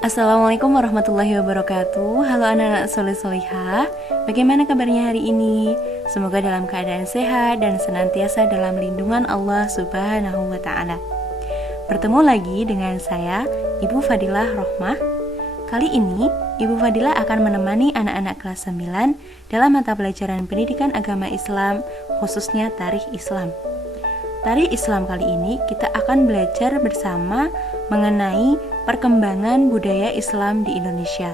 Assalamualaikum warahmatullahi wabarakatuh. Halo anak-anak soleh-solihah. Bagaimana kabarnya hari ini? Semoga dalam keadaan sehat dan senantiasa dalam lindungan Allah Subhanahu wa ta'ala. Bertemu lagi dengan saya, Ibu Fadilah Rohmah. Kali ini, Ibu Fadilah akan menemani anak-anak kelas 9 dalam mata pelajaran pendidikan agama Islam, khususnya Tarikh Islam. Tarikh Islam kali ini kita akan belajar bersama mengenai perkembangan budaya Islam di Indonesia.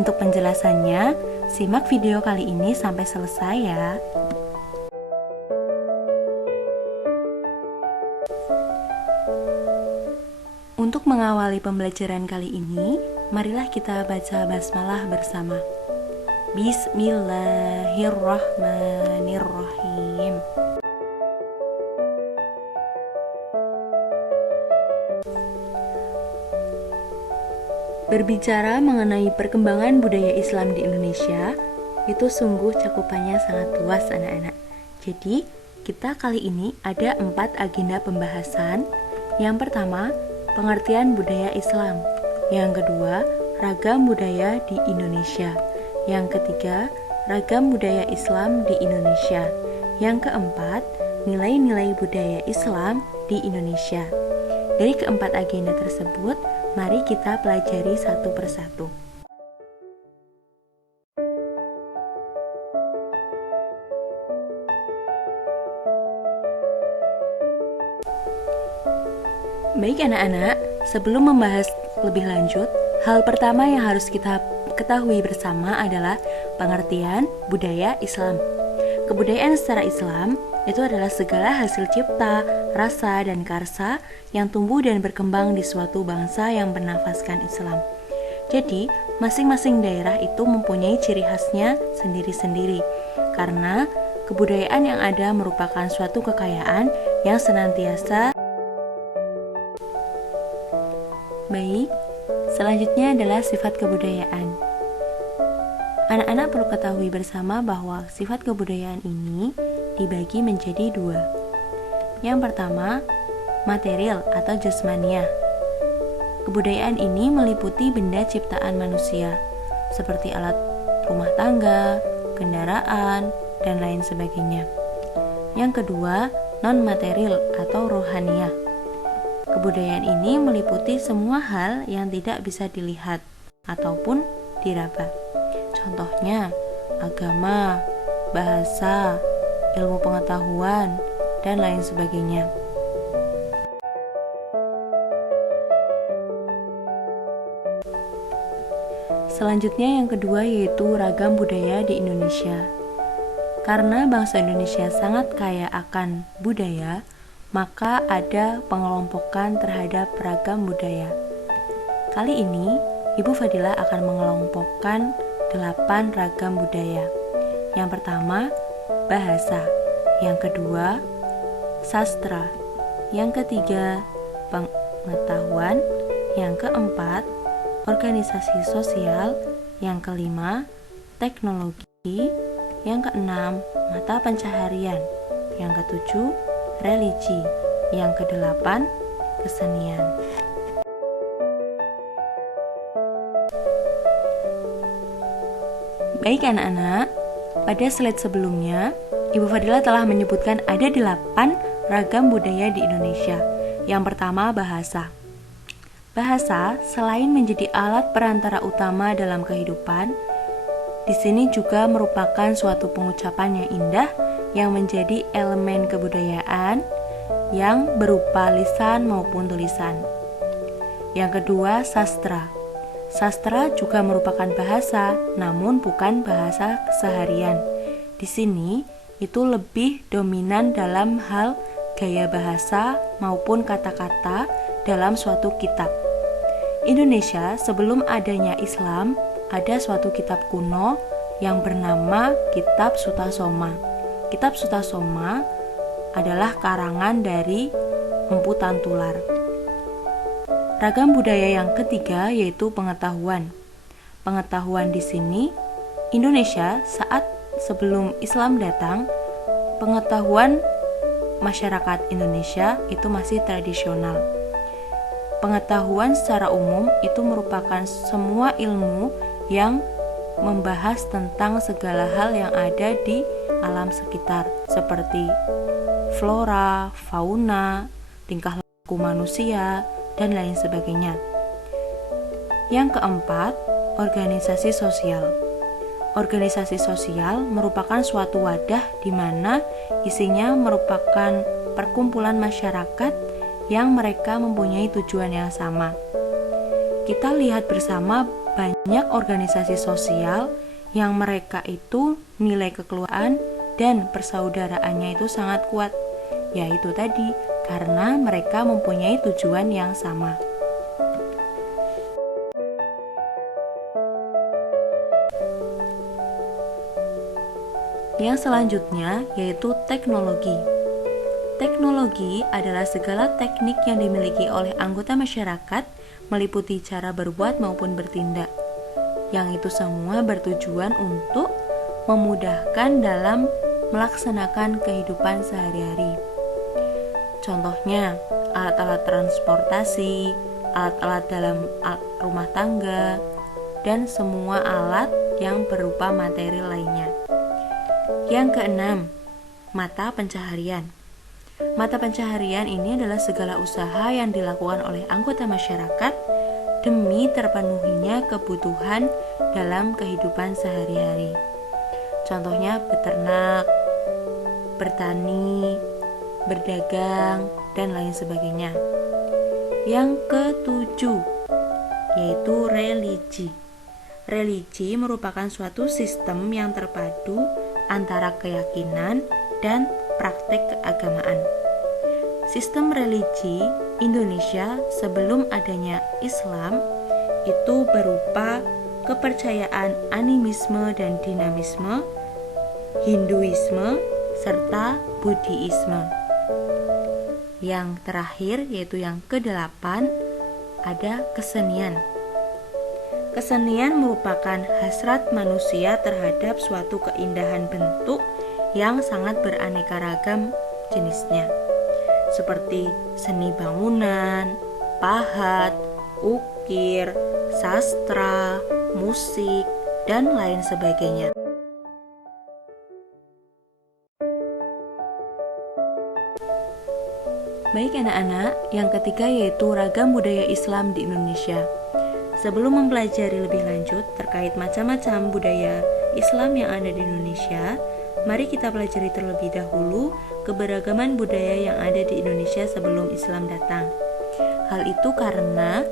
Untuk penjelasannya, simak video kali ini sampai selesai ya. Untuk mengawali pembelajaran kali ini, marilah kita baca basmalah bersama. Bismillahirrahmanirrahim. Berbicara mengenai perkembangan budaya Islam di Indonesia, itu sungguh cakupannya sangat luas anak-anak. Jadi, kita kali ini ada 4 agenda pembahasan. Yang pertama, pengertian budaya Islam. Yang kedua, ragam budaya di Indonesia. Yang ketiga, ragam budaya Islam di Indonesia. Yang keempat, nilai-nilai budaya Islam di Indonesia. Dari keempat agenda tersebut, mari kita pelajari satu persatu. Baik anak-anak, sebelum membahas lebih lanjut, hal pertama yang harus kita ketahui bersama adalah pengertian budaya Islam. Kebudayaan secara Islam itu adalah segala hasil cipta, rasa, dan karsa yang tumbuh dan berkembang di suatu bangsa yang bernafaskan Islam. Jadi, masing-masing daerah itu mempunyai ciri khasnya sendiri-sendiri, karena kebudayaan yang ada merupakan suatu kekayaan yang senantiasa. Baik, selanjutnya adalah sifat kebudayaan. Anak-anak perlu ketahui bersama bahwa sifat kebudayaan ini dibagi menjadi 2. Yang pertama, material atau jasmaniah. Kebudayaan ini meliputi benda ciptaan manusia, seperti alat rumah tangga, kendaraan, dan lain sebagainya. Yang kedua, non-material atau rohaniah. Kebudayaan ini meliputi semua hal yang tidak bisa dilihat ataupun diraba. Contohnya, agama, bahasa, ilmu pengetahuan, dan lain sebagainya. Selanjutnya yang kedua yaitu ragam budaya di Indonesia. Karena bangsa Indonesia sangat kaya akan budaya, maka ada pengelompokan terhadap ragam budaya. Kali ini, Ibu Fadilah akan mengelompokkan 8 ragam budaya. Yang pertama, bahasa. Yang kedua, sastra. Yang ketiga, pengetahuan. Yang keempat, organisasi sosial. Yang kelima, teknologi. Yang keenam, mata pencaharian. Yang ketujuh, religi. Yang kedelapan, kesenian. Baik anak-anak, pada slide sebelumnya, Ibu Fadilah telah menyebutkan ada 8 ragam budaya di Indonesia. Yang pertama, bahasa. Bahasa selain menjadi alat perantara utama dalam kehidupan, di sini juga merupakan suatu pengucapan yang indah yang menjadi elemen kebudayaan yang berupa lisan maupun tulisan. Yang kedua, sastra. Sastra juga merupakan bahasa, namun bukan bahasa keseharian. Di sini, itu lebih dominan dalam hal gaya bahasa maupun kata-kata dalam suatu kitab. Indonesia sebelum adanya Islam, ada suatu kitab kuno yang bernama Kitab Sutasoma. Kitab Sutasoma adalah karangan dari Empu Tantular. Ragam budaya yang ketiga yaitu pengetahuan. Pengetahuan di sini, Indonesia saat sebelum Islam datang, pengetahuan masyarakat Indonesia itu masih tradisional. Pengetahuan secara umum itu merupakan semua ilmu yang membahas tentang segala hal yang ada di alam sekitar, seperti flora, fauna, tingkah laku manusia, dan lain sebagainya. Yang keempat, organisasi sosial. Organisasi sosial merupakan suatu wadah di mana isinya merupakan perkumpulan masyarakat yang mereka mempunyai tujuan yang sama. Kita lihat bersama banyak organisasi sosial yang mereka itu nilai kekeluargaan dan persaudaraannya itu sangat kuat, yaitu tadi karena mereka mempunyai tujuan yang sama. Yang selanjutnya yaitu teknologi. Teknologi adalah segala teknik yang dimiliki oleh anggota masyarakat meliputi cara berbuat maupun bertindak, yang itu semua bertujuan untuk memudahkan dalam melaksanakan kehidupan sehari-hari. Contohnya, alat-alat transportasi, alat-alat dalam rumah tangga, dan semua alat yang berupa materi lainnya. Yang keenam, mata pencaharian. Mata pencaharian ini adalah segala usaha yang dilakukan oleh anggota masyarakat demi terpenuhinya kebutuhan dalam kehidupan sehari-hari. Contohnya beternak, bertani, berdagang, dan lain sebagainya. Yang ketujuh, yaitu religi. Religi merupakan suatu sistem yang terpadu antara keyakinan dan praktek keagamaan. Sistem religi Indonesia sebelum adanya Islam itu berupa kepercayaan animisme dan dinamisme, Hinduisme, serta Buddhisme. Yang terakhir yaitu yang kedelapan, ada kesenian. Kesenian merupakan hasrat manusia terhadap suatu keindahan bentuk yang sangat beraneka ragam jenisnya, seperti seni bangunan, pahat, ukir, sastra, musik, dan lain sebagainya. Baik anak-anak, yang ketiga yaitu ragam budaya Islam di Indonesia. Sebelum mempelajari lebih lanjut terkait macam-macam budaya Islam yang ada di Indonesia, mari kita pelajari terlebih dahulu keberagaman budaya yang ada di Indonesia sebelum Islam datang. Hal itu karena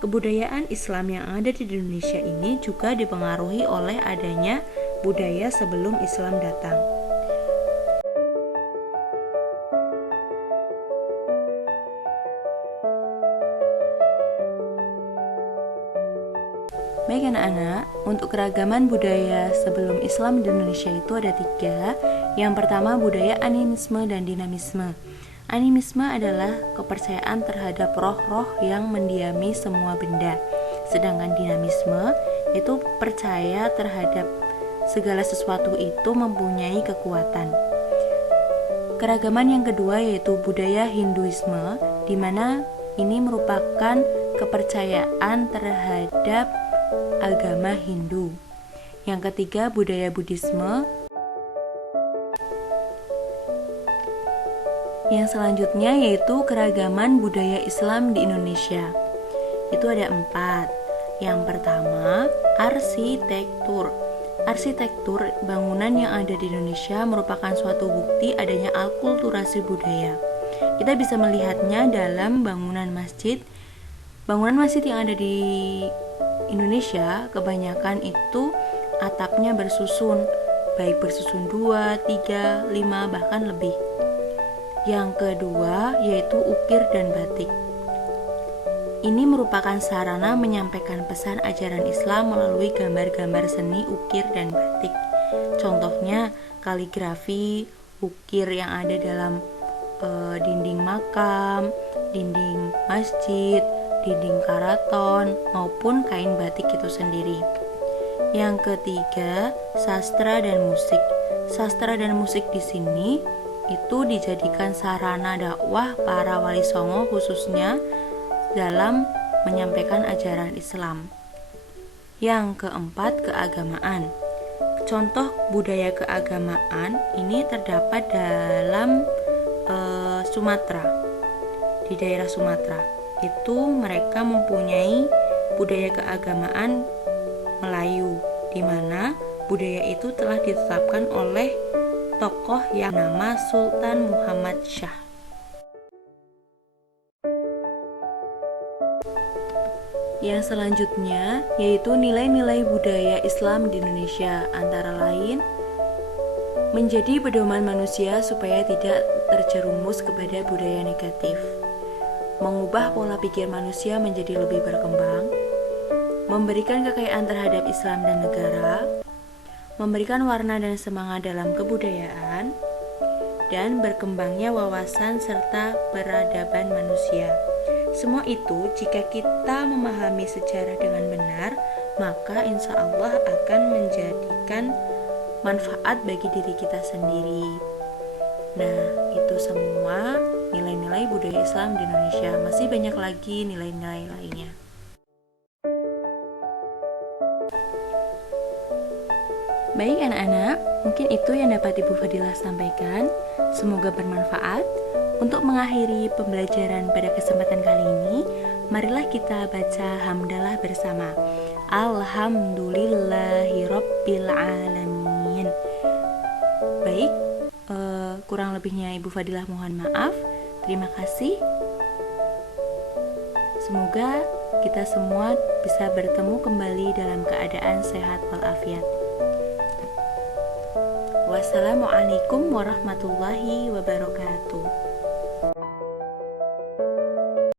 kebudayaan Islam yang ada di Indonesia ini juga dipengaruhi oleh adanya budaya sebelum Islam datang. Baik anak-anak, untuk keragaman budaya sebelum Islam di Indonesia itu ada 3. Yang pertama budaya animisme dan dinamisme. Animisme adalah kepercayaan terhadap roh-roh yang mendiami semua benda. Sedangkan dinamisme itu percaya terhadap segala sesuatu itu mempunyai kekuatan. Keragaman yang kedua yaitu budaya Hinduisme, di mana ini merupakan kepercayaan terhadap agama Hindu. Yang ketiga budaya Buddhisme. Yang selanjutnya yaitu keragaman budaya Islam di Indonesia. Itu ada 4. Yang pertama, arsitektur. Arsitektur bangunan yang ada di Indonesia merupakan suatu bukti adanya akulturasi budaya. Kita bisa melihatnya dalam bangunan masjid. Bangunan masjid yang ada di Indonesia kebanyakan itu atapnya bersusun, baik bersusun 2, 3, 5, bahkan lebih. Yang kedua yaitu ukir dan batik. Ini merupakan sarana menyampaikan pesan ajaran Islam melalui gambar-gambar seni ukir dan batik. Contohnya kaligrafi, ukir yang ada dalam dinding makam, dinding masjid, dinding karaton, maupun kain batik itu sendiri. Yang ketiga, sastra dan musik. Sastra dan musik di sini itu dijadikan sarana dakwah para wali songo khususnya dalam menyampaikan ajaran Islam. Yang keempat, keagamaan. Contoh budaya keagamaan ini terdapat dalam Sumatera. Di daerah Sumatera itu mereka mempunyai budaya keagamaan Melayu, di mana budaya itu telah ditetapkan oleh tokoh yang nama Sultan Muhammad Shah. Yang selanjutnya yaitu nilai-nilai budaya Islam di Indonesia, antara lain menjadi pedoman manusia supaya tidak terjerumus kepada budaya negatif, mengubah pola pikir manusia menjadi lebih berkembang, memberikan kekayaan terhadap Islam dan negara, memberikan warna dan semangat dalam kebudayaan, dan berkembangnya wawasan serta peradaban manusia. Semua itu jika kita memahami sejarah dengan benar, maka insya Allah akan menjadikan manfaat bagi diri kita sendiri. Nah, itu semua nilai-nilai budaya Islam di Indonesia. Masih banyak lagi nilai-nilai lainnya. Baik anak-anak, mungkin itu yang dapat Ibu Fadilah sampaikan. Semoga bermanfaat. Untuk mengakhiri pembelajaran pada kesempatan kali ini, marilah kita baca hamdalah bersama. Alhamdulillahirabbil alamin. Baik, kurang lebihnya Ibu Fadilah mohon maaf. Terima kasih. Semoga kita semua bisa bertemu kembali dalam keadaan sehat walafiat. Wassalamualaikum warahmatullahi wabarakatuh.